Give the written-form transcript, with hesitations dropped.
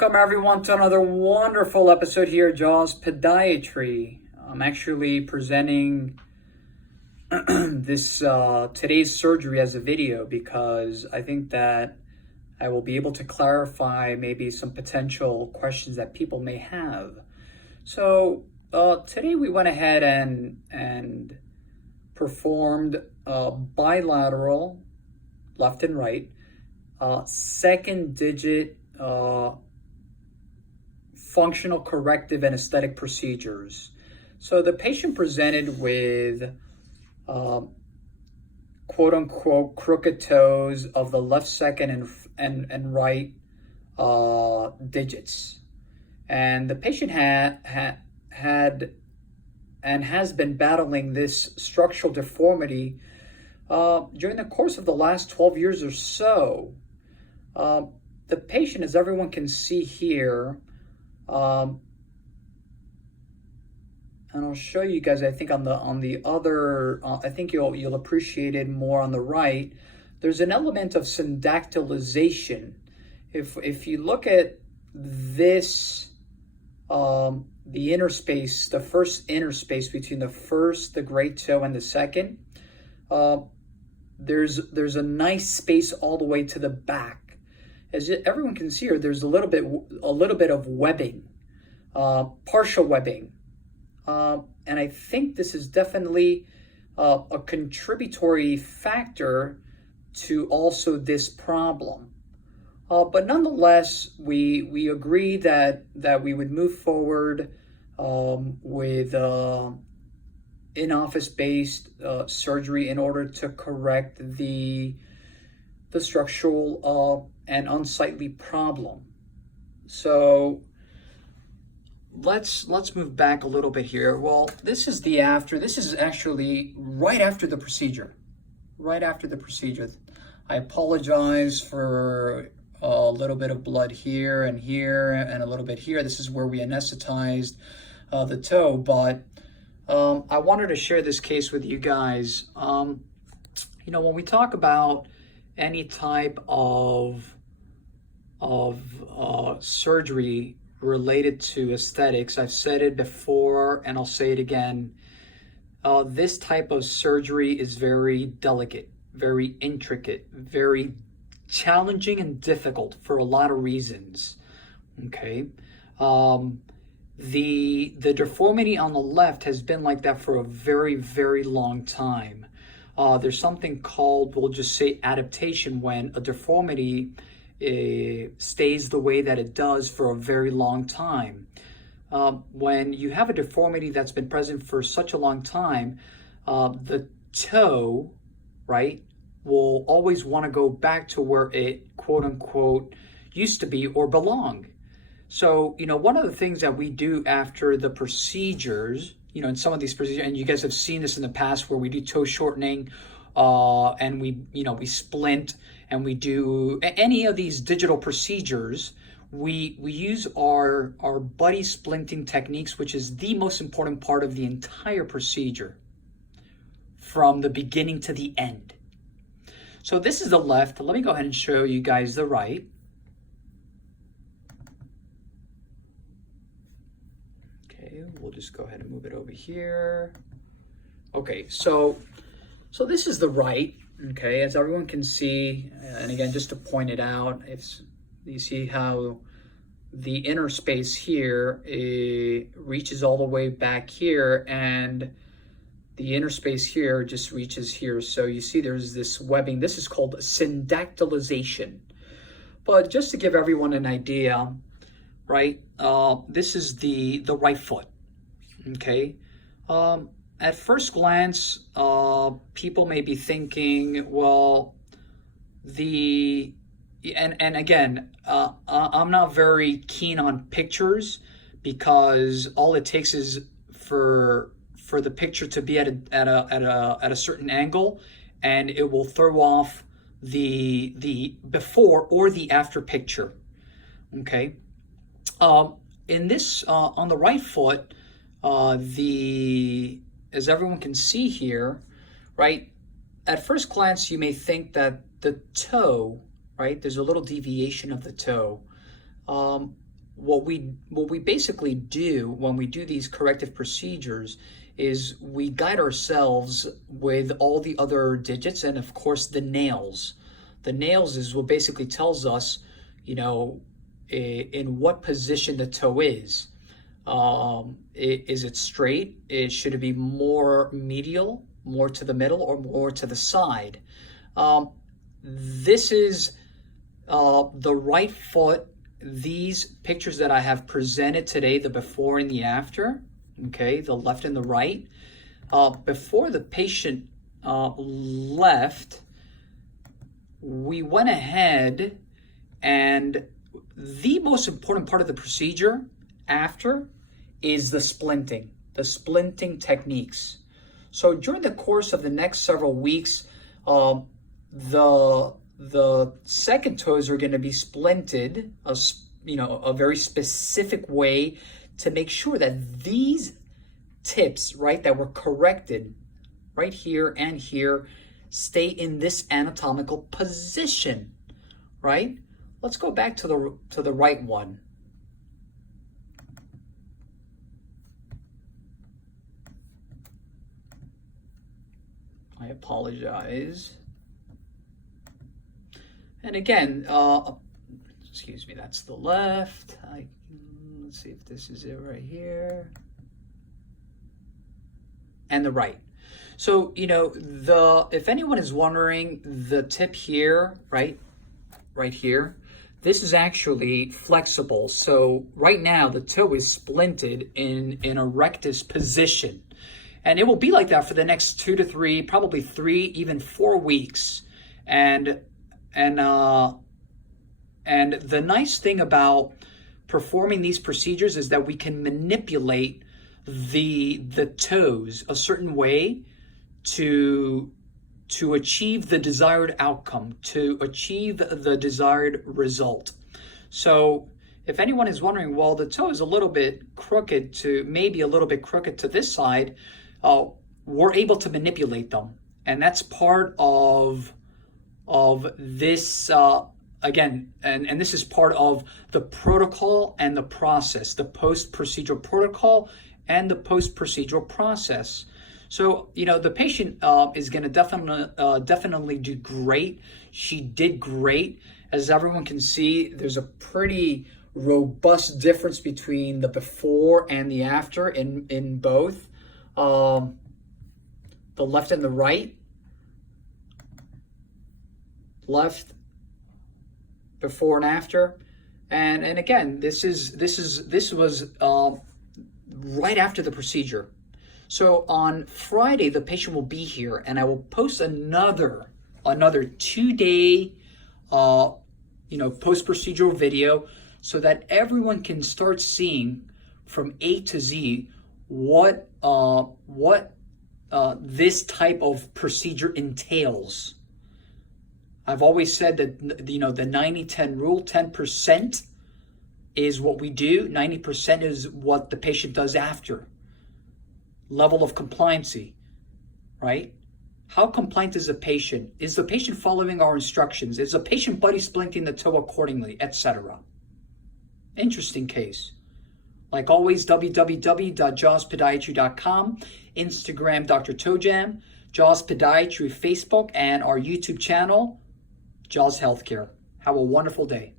Welcome everyone to another wonderful episode here at Jaws Podiatry. I'm actually presenting this today's surgery as a video because I think that I will be able to clarify maybe some potential questions that people may have. So today we went ahead and performed bilateral left and right second digit functional corrective and aesthetic procedures. So the patient presented with quote unquote crooked toes of the left second and right digits. And the patient had and has been battling this structural deformity during the course of the last 12 years or so. The patient, as everyone can see here, and I'll show you guys, I think on the other, I think you'll appreciate it more on the right. There's an element of syndactylization. If you look at this, the inner space, the first inner space between the great toe and the second, there's a nice space all the way to the back. As everyone can see here, there's a little bit of webbing, partial webbing, and I think this is definitely a contributory factor to also this problem. But nonetheless, we agreed that we would move forward with in-office based surgery in order to correct the structural and unsightly problem. So let's move back a little bit here. Well, this is actually right after the procedure. Right after the procedure. I apologize for a little bit of blood here and a little bit here. This is where we anesthetized the toe, but I wanted to share this case with you guys. When we talk about any type of surgery related to aesthetics, I've said it before and I'll say it again. This type of surgery is very delicate, very intricate, very challenging and difficult for a lot of reasons. Okay. The deformity on the left has been like that for a very, very long time. There's something called, we'll just say, adaptation, when a deformity stays the way that it does for a very long time. When you have a deformity that's been present for such a long time, the toe, right, will always want to go back to where it, quote unquote, used to be or belong. So, one of the things that we do after the procedures, in some of these procedures, and you guys have seen this in the past where we do toe shortening, and we splint, and we do any of these digital procedures, we use our buddy splinting techniques, which is the most important part of the entire procedure from the beginning to the end. So this is the left. Let me go ahead and show you guys the right. Okay, we'll just go ahead and move it over here. Okay, so this is the right. Okay, as everyone can see, and again, just to point it out, you see how the inner space here reaches all the way back here, and the inner space here just reaches here. So you see there's this webbing. This is called syndactylization. But just to give everyone an idea, right, this is the right foot, okay? At first glance, people may be thinking, well, and again, I'm not very keen on pictures because all it takes is for the picture to be at a certain angle, and it will throw off the before or the after picture. Okay. In this on the right foot, as everyone can see here, right, at first glance you may think that the toe, right, there's a little deviation of the toe. what we basically do when we do these corrective procedures is we guide ourselves with all the other digits and of course the nails. The nails is what basically tells us, in what position the toe is. Is it straight? Should it be more medial, more to the middle, or more to the side? This is the right foot. These pictures that I have presented today, the before and the after, okay, the left and the right. Before the patient left, we went ahead, and the most important part of the procedure after is the splinting techniques. So during the course of the next several weeks, the second toes are going to be splinted, a very specific way to make sure that these tips, right, that were corrected right here and here, stay in this anatomical position, right? Let's go back to the right one. I apologize. And again, excuse me, that's the left. Let's see if this is it right here. And the right. So, if anyone is wondering, the tip here, right here, this is actually flexible. So right now the toe is splinted in a rectus position. And it will be like that for the next 2 to 3, probably 3, even 4 weeks. And the nice thing about performing these procedures is that we can manipulate the toes a certain way to achieve the desired outcome, to achieve the desired result. So if anyone is wondering, well, the toe is a little bit crooked maybe a little bit crooked to this side, we're able to manipulate them. And that's part of this, again, and this is part of the protocol and the process, the post-procedural protocol and the post-procedural process. So, the patient is going to definitely do great. She did great. As everyone can see, there's a pretty robust difference between the before and the after in both. The left and the right. Left, before and after. And again, this was right after the procedure. So on Friday, the patient will be here, and I will post another 2-day, post-procedural video, so that everyone can start seeing from A to Z what this type of procedure entails. I've always said that the 90-10 rule, 10% is what we do, 90% is what the patient does after. Level of compliancy, right? How compliant is the patient? Is the patient following our instructions? Is the patient buddy splinting the toe accordingly, etc.? Interesting case. Like always, www.jawspodiatry.com, Instagram Dr. Tojam, Jaws Podiatry Facebook, and our YouTube channel, Jaws Healthcare. Have a wonderful day.